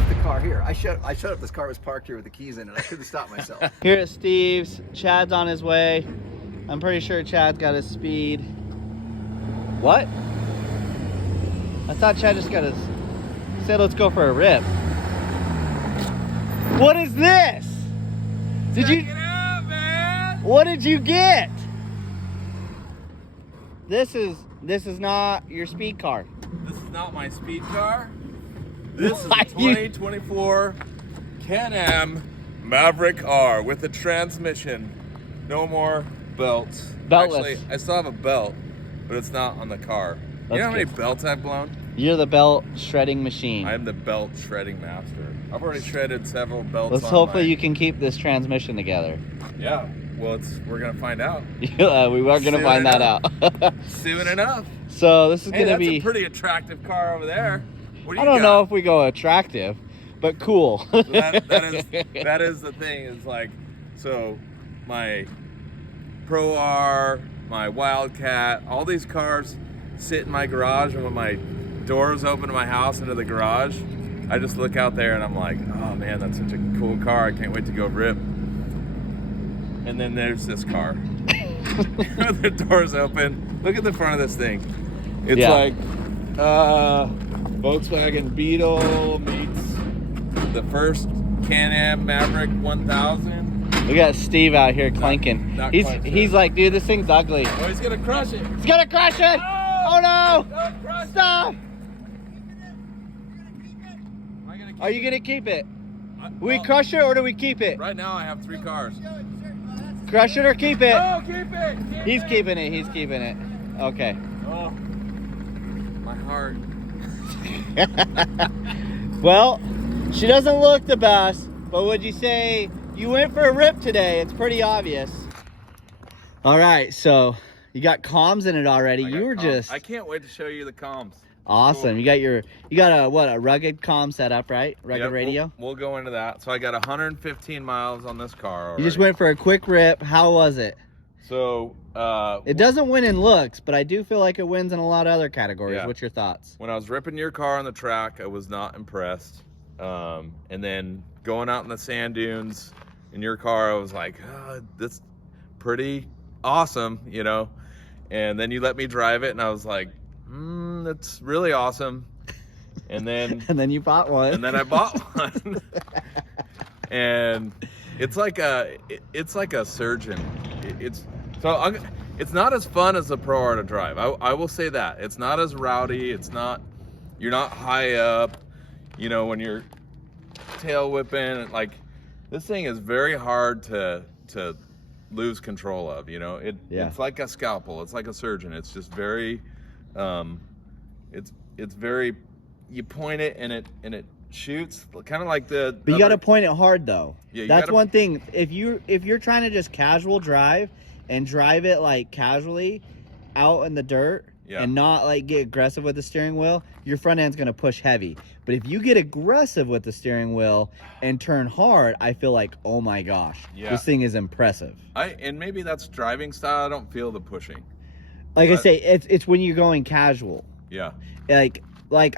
left the car here. I showed up. This car was parked here with the keys in it. I couldn't stop myself. Here at Steve's, Chad's on his way. I'm pretty sure Chad's got his speed. What? I thought Chad just got his, said let's go for a rip. What is this? Did Check you? it out, man. What did you get? This is not your speed car. This is not my speed car. This is a Why you- 2024 Can-Am Maverick R with a transmission. No more belts. Beltless. Actually, I still have a belt, but it's not on the car. You know how many belts I've blown? You're the belt shredding machine. I am the belt shredding master. I've already shredded several belts. Let's hopefully you can keep this transmission together. Yeah. Well, we're gonna find out We are gonna find that out. soon enough. So this is Hey, gonna that's be. a pretty attractive car over there. What do I you don't got? know if we go attractive, but cool. So that is the thing. Is like, so my Pro R, my Wildcat, all these cars sit in my garage, and when my doors open to my house into the garage, I just look out there and I'm like, oh man, that's such a cool car. I can't wait to go rip. And then there's this car. The doors open. Look at the front of this thing. It's like Volkswagen Beetle meets the first Can-Am Maverick 1000. We got Steve out here clanking. Not he's quite he's sure. like, dude, this thing's ugly. Oh, he's gonna crush it. He's gonna crush it! Oh no! Don't crush it. Stop! Am I gonna keep Are you gonna keep it? it? Do we Well, crush it or do we keep it? Right now I have 3 cars. Crush it or keep it? Oh, keep it! He's keeping it. He's keeping it. Okay. Oh, my heart. Well, she doesn't look the best, but would you say you went for a rip today? It's pretty obvious. All right, so you got comms in it already. You were just I can't wait to show you the comms. awesome. Cool. You got a rugged comm setup, right? Rugged Yep, radio. We'll go into that. So I got 115 miles on this car already. You just went for a quick rip. How was it? So It doesn't win in looks, but I do feel like it wins in a lot of other categories. Yeah. What's your thoughts? when I was ripping your car on the track, I was not impressed. And then going out in the sand dunes in your car, I was like, oh, that's pretty awesome, you know? And then you let me drive it and I was like, that's really awesome. And then And then you bought one. and then I bought one. And it's like a surgeon. It's not as fun as the Pro R to drive. I will say that. It's not as rowdy. You're not high up, you know, when you're tail whipping. Like, this thing is very hard to lose control of, you know. It's like a scalpel. It's like a surgeon. It's just very it's very, you point it and it shoots, kind of like the But you got to point it hard though. Yeah, you that's gotta- one thing. If you're trying to just casual drive and drive it like casually out in the dirt and not like get aggressive with the steering wheel, your front end's going to push heavy. But if you get aggressive with the steering wheel and turn hard, I feel like, oh my gosh, this thing is impressive. And maybe that's driving style. I don't feel the pushing. Like I say, it's when you're going casual. Yeah. Like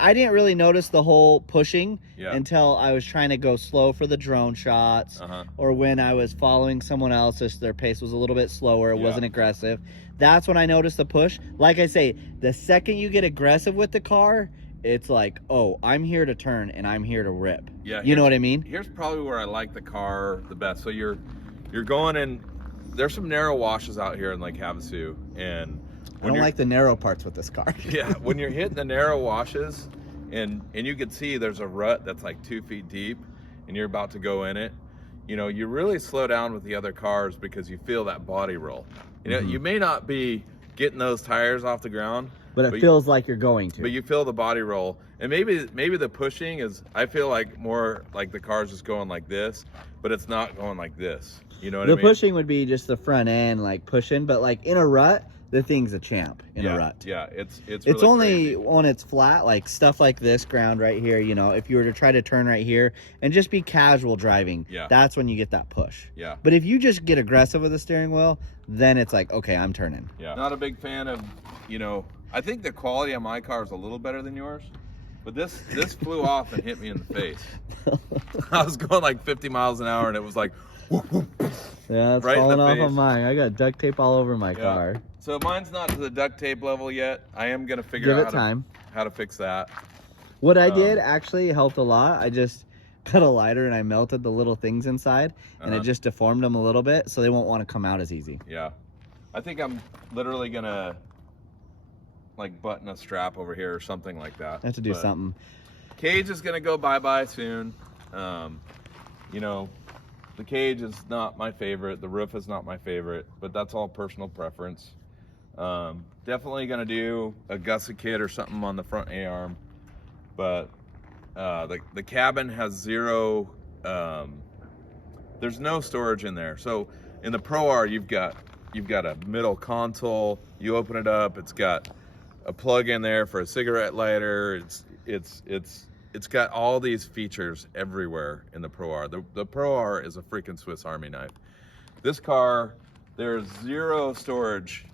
I didn't really notice the whole pushing Yeah. until I was trying to go slow for the drone shots, or when I was following someone else, if their pace was a little bit slower, it wasn't aggressive. That's when I noticed the push. Like I say, the second you get aggressive with the car, it's like, oh, I'm here to turn and I'm here to rip. Yeah. You know what I mean? Here's probably where I like the car the best. So you're going in. There's some narrow washes out here in Lake Havasu, and I don't like the narrow parts with this car. Yeah, when you're hitting the narrow washes and you can see there's a rut that's like 2 feet deep and you're about to go in it, you know, you really slow down with the other cars because you feel that body roll. You know, you may not be getting those tires off the ground, but it feels like you're going to. But you feel the body roll. And maybe the pushing is, I feel like more like the car's just going like this, but it's not going like this. You know what I mean? The pushing would be just the front end like pushing, but like in a rut, the thing's a champ in a rut. Yeah, it's It's really only crazy. when it's flat, like stuff like this ground right here, you know, if you were to try to turn right here and just be casual driving, that's when you get that push. Yeah. But if you just get aggressive with the steering wheel, then it's like, okay, I'm turning. Yeah. Not a big fan of, you know, I think the quality of my car is a little better than yours. But this flew off and hit me in the face. I was going like 50 miles an hour, and it was like, whoop, whoop, yeah, it's right falling off of mine. I got duct tape all over my car. So mine's not to the duct tape level yet. I am gonna figure out how to fix that. What I did actually helped a lot. I just cut a lighter and I melted the little things inside, and it just deformed them a little bit, so they won't want to come out as easy. Yeah, I think I'm literally gonna like button a strap over here or something like that. I have to do something. Cage is gonna go bye-bye soon. You know, the cage is not my favorite. The roof is not my favorite, but that's all personal preference. Definitely gonna do a gusset kit or something on the front A-arm, but the cabin has zero. There's no storage in there. So in the Pro R, you've got a middle console. You open it up, it's got a plug in there for a cigarette lighter. It's got all these features everywhere in the Pro R. The Pro R is a freaking Swiss Army knife. This car, there's zero storage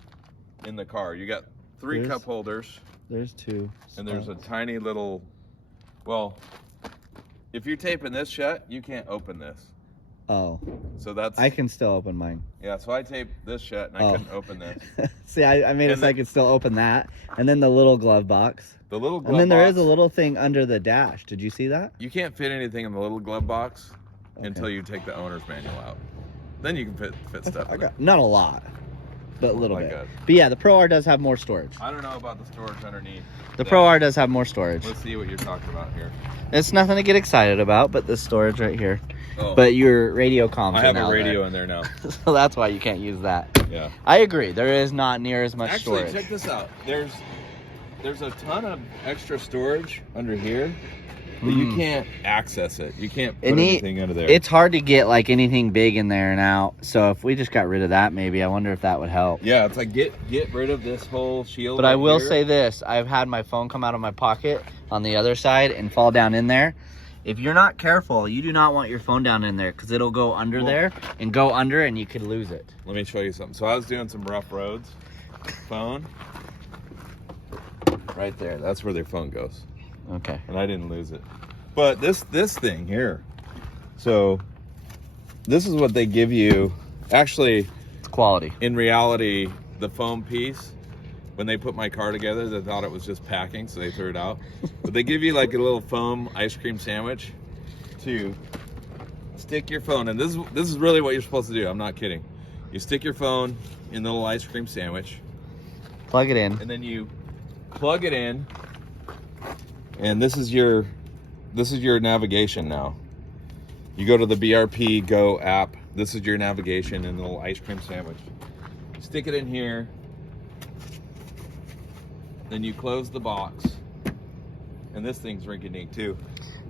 in the car. You got three cup holders. There's two. And there's a tiny little, well, if you're taping this shut, you can't open this. Oh. So that's... I can still open mine. Yeah, so I taped this shut and I couldn't open this. See, I made it so I could still open that. And then the little glove box. The little glove box. And then there is a little thing under the dash. Did you see that? You can't fit anything in the little glove box until you take the owner's manual out. Then you can fit stuff in it. Not a lot, but a little bit. Good. But yeah, the Pro R does have more storage. I don't know about the storage underneath. The Pro R does have more storage. Let's see what you're talking about here. It's nothing to get excited about, but the storage right here. Oh. But your radio comms. I have a radio in there now. So that's why you can't use that. Yeah. I agree. There is not near as much storage. storage. Check this out. There's a ton of extra storage under here, but you can't access it. You can't put anything under there. It's hard to get like anything big in there and out. So if we just got rid of that, maybe, I wonder if that would help. Yeah, it's like get rid of this whole shield. But I will say this: I've had my phone come out of my pocket on the other side and fall down in there. If you're not careful, you do not want your phone down in there because it'll go under there and go under and you could lose it. Let me show you something. So I was doing some rough roads. Phone. Right there. That's where their phone goes. Okay. And I didn't lose it. But this thing here. So this is what they give you. Actually, it's quality. In reality, the foam piece, when they put my car together, they thought it was just packing, so they threw it out. But they give you like a little foam ice cream sandwich to stick your phone. And this is really what you're supposed to do. I'm not kidding. You stick your phone in the little ice cream sandwich. Plug it in. And then you plug it in. And this is your navigation now. You go to the BRP Go app. This is your navigation and the little ice cream sandwich. Stick it in here. Then you close the box. And this thing's rinky-dink too.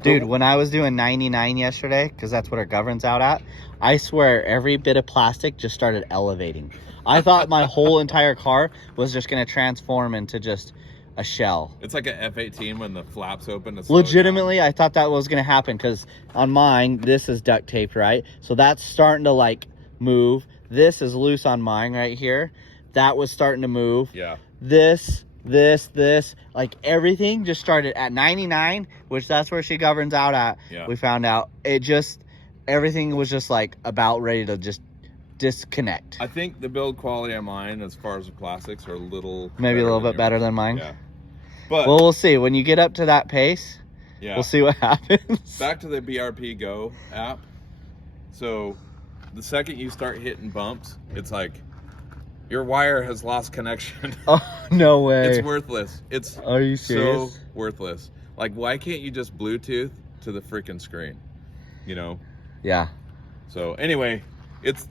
Dude, when I was doing 99 yesterday, because that's what our govern's out at, I swear every bit of plastic just started elevating. I thought my whole entire car was just going to transform into just a shell. It's like an F-18 when the flaps open. Legitimately, I thought that was going to happen because on mine, this is duct taped, right? So that's starting to like move. This is loose on mine right here. That was starting to move. Yeah. This, like everything just started at 99, which that's where she governs out at. Yeah. We found out everything was just like about ready to just disconnect. I think the build quality on mine, as far as the plastics, are maybe a little bit better than mine. Yeah. But well, we'll see. When you get up to that pace, we'll see what happens. Back to the BRP Go app. So the second you start hitting bumps, it's like your wire has lost connection. Oh, no way. It's worthless. Are you serious? So worthless. Like, why can't you just Bluetooth to the freaking screen? You know? Yeah. So anyway,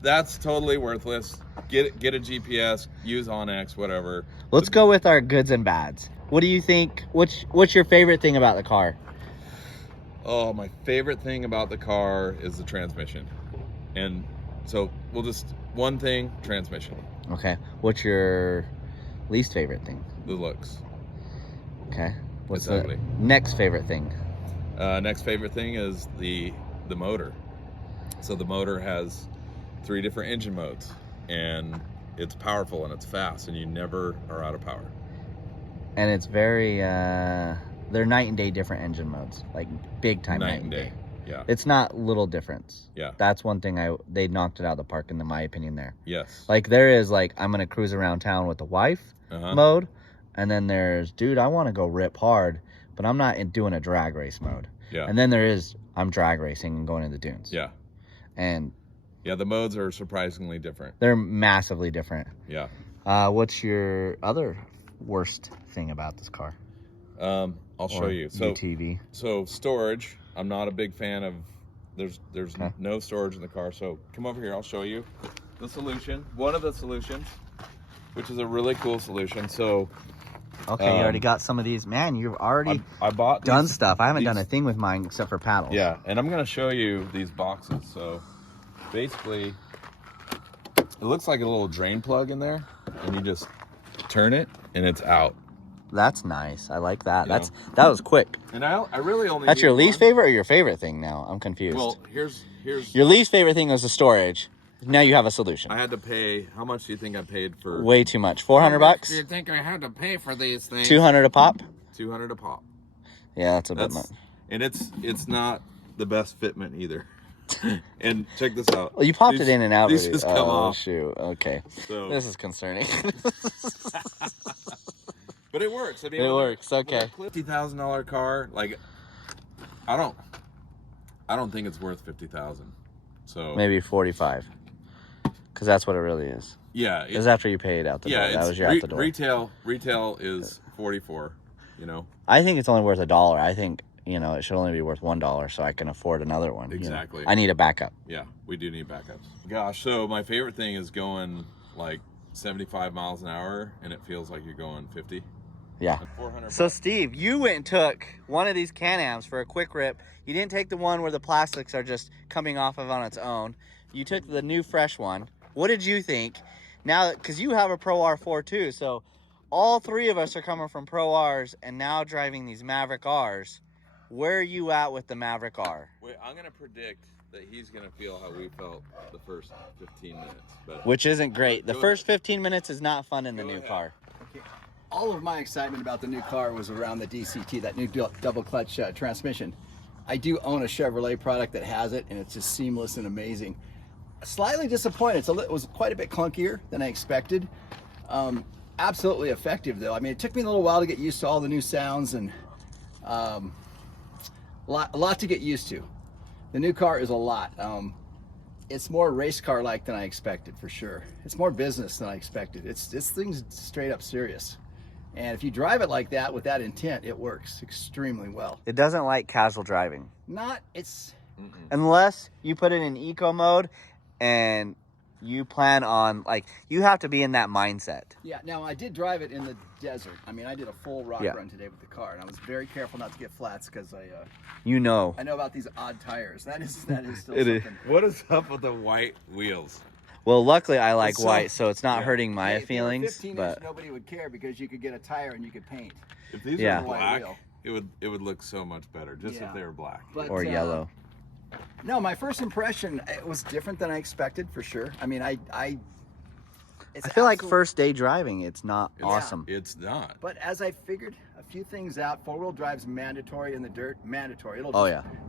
that's totally worthless. Get a GPS, use OnX, whatever. Let's go with our goods and bads. What do you think? What's your favorite thing about the car? Oh, my favorite thing about the car is the transmission. And so we'll just, one thing, transmission. Okay. What's your least favorite thing? The looks. Okay. What's It's the ugly. next favorite thing? Next favorite thing is the motor. So the motor has 3 different engine modes, and it's powerful and it's fast, and you never are out of power. And it's very they're night and day different engine modes, like big time night and day. Yeah. It's not little difference. Yeah. That's one thing they knocked it out of the park in my opinion there. Yes. Like there is like, I'm going to cruise around town with the wife mode. And then there's, dude, I want to go rip hard, but I'm not doing a drag race mode. Yeah. And then there is, I'm drag racing and going to the dunes. Yeah. And yeah, the modes are surprisingly different. They're massively different. Yeah. What's your other worst thing about this car? I'll show you. So UTV. So storage, I'm not a big fan of. There's no storage in the car. So come over here. I'll show you the solution. One of the solutions, which is a really cool solution. So. Okay, you already got some of these. Man, you've already I bought done stuff. I haven't done a thing with mine except for paddles. Yeah, and I'm gonna show you these boxes. So basically, it looks like a little drain plug in there, and you just turn it, and it's out. That's nice. I like that. That was quick. And I really only. That's your least favorite or your favorite thing now? I'm confused. Well, here's your least favorite thing was the storage. Now you have a solution. I had to pay. How much do you think I paid for? Way too much. $400. Do you think I had to pay for these things? 200 a pop. 200 a pop. Yeah, that's a bit much. And it's not the best fitment either. And check this out. Well, you popped it in and out. These just come off. Shoot. Okay. So. This is concerning. But it works. I mean, it works. Okay. $50,000 car, like, I don't think it's worth $50,000. So maybe 45. Because that's what it really is. Yeah. Because after you pay it out the door, that was your out the door. Retail is 44. You know. I think it's only worth $1. I think it should only be worth $1 so I can afford another one. Exactly. I need a backup. Yeah, we do need backups. Gosh, so my favorite thing is going like 75 miles an hour and it feels like you're going 50. Yeah. So Steve, you went and took one of these Can-Ams for a quick rip. You didn't take the one where the plastics are just coming off of on its own. You took the new fresh one. What did you think? Now, because you have a Pro R4 too, so all three of us are coming from Pro Rs and now driving these Maverick Rs. Where are you at with the Maverick R? Wait, I'm gonna predict that he's gonna feel how we felt the first 15 minutes. But which isn't great. The first 15 minutes is not fun in the new car. Okay. All of my excitement about the new car was around the DCT, that new double clutch transmission. I do own a Chevrolet product that has it, and it's just seamless and amazing. Slightly disappointed. It was quite a bit clunkier than I expected. Absolutely effective though. I mean, it took me a little while to get used to all the new sounds and a lot to get used to. The new car is a lot. It's more race car like than I expected for sure. It's more business than I expected. This thing's straight up serious. And if you drive it like that with that intent, it works extremely well. It doesn't like casual driving. Unless you put it in eco mode and you plan on, you have to be in that mindset. Yeah, now I did drive it in the desert. I mean, I did a full rock run today with the car, and I was very careful not to get flats because I know about these odd tires. That is still something. What is up with the white wheels? Well, luckily I like white, so it's not hurting my feelings. But nobody would care because you could get a tire and you could paint. If these were black, it would look so much better just if they were black. Or yellow. No, my first impression, it was different than I expected for sure. I mean, I feel like first day driving, it's not awesome. It's not. But as I figured a few things out, 4-wheel drive's mandatory in the dirt, mandatory.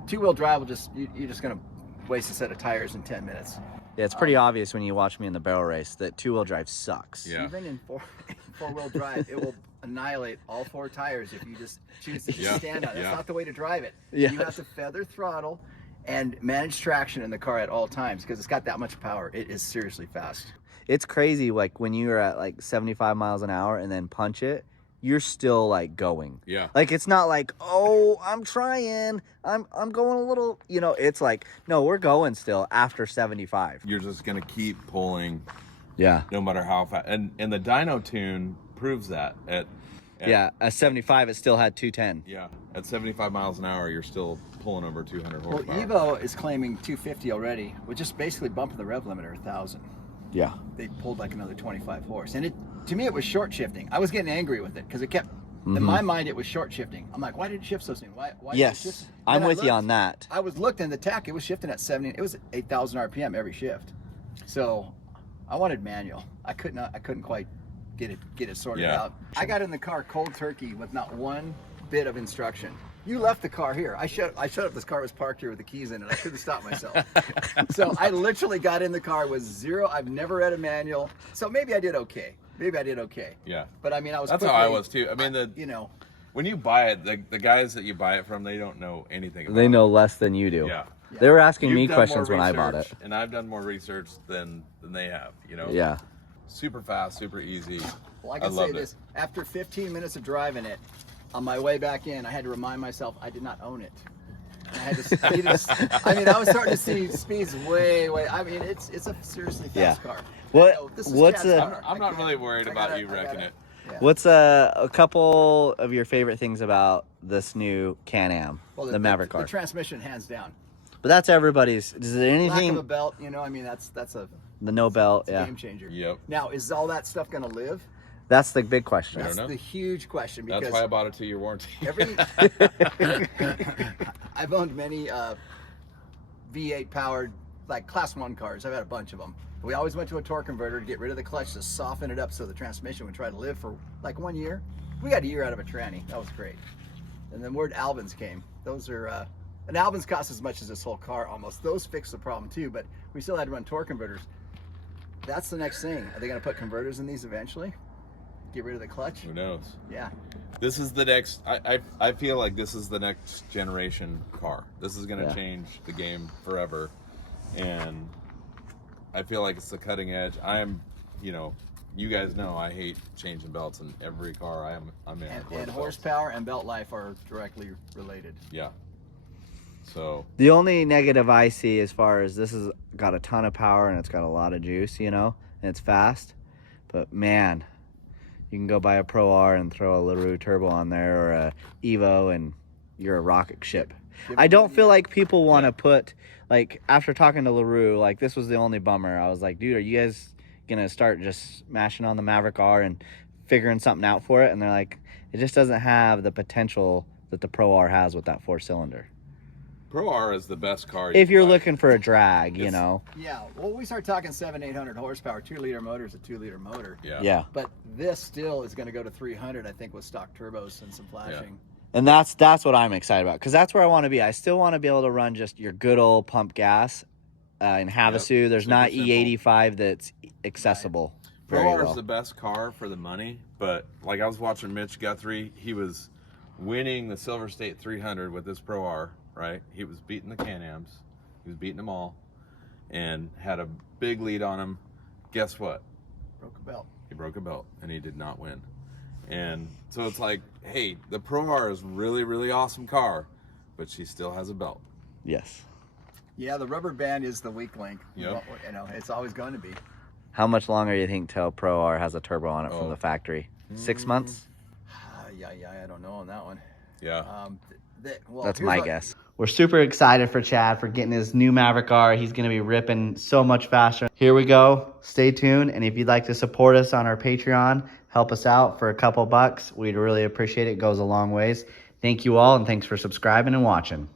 Two-wheel drive you're just gonna waste a set of tires in 10 minutes. Yeah, it's pretty obvious when you watch me in the barrel race that two-wheel drive sucks. Yeah. Even in four-wheel drive, it will annihilate all 4 tires if you just choose to stand on it. That's not the way to drive it. Yeah. You have to feather throttle and manage traction in the car at all times because it's got that much power. It is seriously fast. It's crazy, like when you're at 75 miles an hour and then punch it, you're still going. Yeah. It's not like, oh, I'm trying, I'm going a little, it's like, no, we're going still after 75. You're just gonna keep pulling. Yeah. No matter how fast. And the dyno tune proves that at 75 it still had 210. Yeah. At 75 miles an hour you're still pulling over 200 horsepower. Well, Evo is claiming 250 already, with just basically bumping the rev limiter 1,000. Yeah. They pulled another 25 horse. And to me, it was short shifting. I was getting angry with it because it kept, in my mind, it was short shifting. I'm like, why did it shift so soon? Why yes, did it shift? I'm with you on that. I was looked in the tach, it was shifting at 70, it was 8,000 RPM every shift. So I wanted manual. I couldn't quite get it sorted out. I got in the car cold turkey with not one bit of instruction. You left the car here. I showed up. This car was parked here with the keys in it. I couldn't stop myself. So I literally got in the car with zero. I've never read a manual. So maybe I did okay. Yeah. But I mean, I was. That's how I was too. I mean, you know, when you buy it, the guys that you buy it from, they don't know anything about They know it. less than you do. Yeah. They were asking me You've done questions more when I bought it. research, and I've done more research than they have, you know? Yeah. Super fast, super easy. well, I can say this. After 15 minutes of driving it, on my way back in, I had to remind myself I did not own it. I had to speed it. I mean, I was starting to see speeds way. I mean, it's a seriously fast car. I'm not really worried about you wrecking it. Yeah. What's a couple of your favorite things about this new Can-Am, the Maverick car? The transmission, hands down. But that's everybody's. Is there anything? Lack of a belt, you know. I mean, that's the no belt. It's a game changer. Yep. Now, is all that stuff going to live? That's the big question. That's the huge question. Because that's why I bought a 2-year warranty. I've owned many V8 powered, like Class 1 cars. I've had a bunch of them. We always went to a torque converter to get rid of the clutch to soften it up so the transmission would try to live for like 1 year. We got a year out of a tranny. That was great. And then word Albans came. Those are, and Albans cost as much as this whole car almost. Those fixed the problem too, but we still had to run torque converters. That's the next thing. Are they going to put converters in these eventually? Get rid of the clutch? Who knows? Yeah. This is the next, I feel like this is the next generation car. This is going to change the game forever. And I feel like it's the cutting edge. You guys know I hate changing belts in every car I'm in. And horsepower and belt life are directly related. Yeah. So the only negative I see as far as this has got a ton of power and it's got a lot of juice, you know, and it's fast. But man, you can go buy a Pro R and throw a LaRue turbo on there or a Evo and you're a rocket ship. I don't feel like people want to put, like, after talking to LaRue, like, this was the only bummer. I was like, dude, are you guys going to start just smashing on the Maverick R and figuring something out for it? And they're like, it just doesn't have the potential that the Pro R has with that 4-cylinder. Pro R is the best car. If you're looking for a drag, you know. Yeah, well, we start talking 700-800 horsepower. 2-liter motor is a 2-liter motor. Yeah. But this still is going to go to 300, I think, with stock turbos and some flashing. Yeah. And that's what I'm excited about, because that's where I want to be. I still want to be able to run just your good old pump gas in Havasu. There's not E85 that's accessible. Pro R is the best car for the money, but like I was watching Mitch Guthrie, he was winning the Silver State 300 with this Pro R, right? He was beating the Can-Ams. He was beating them all and had a big lead on him. Guess what? Broke a belt. He broke a belt and he did not win. And so it's like, hey, the Pro R is really, really awesome car, but she still has a belt. Yes. Yeah, the rubber band is the weak link. Yep. You know, it's always going to be. How much longer do you think till Pro R has a turbo on it from the factory? 6 months? Yeah, I don't know on that one. Yeah. That's my guess. We're super excited for Chad for getting his new Maverick R. He's going to be ripping so much faster. Here we go. Stay tuned. And if you'd like to support us on our Patreon, help us out for a couple bucks. We'd really appreciate it. It goes a long ways. Thank you all, and thanks for subscribing and watching.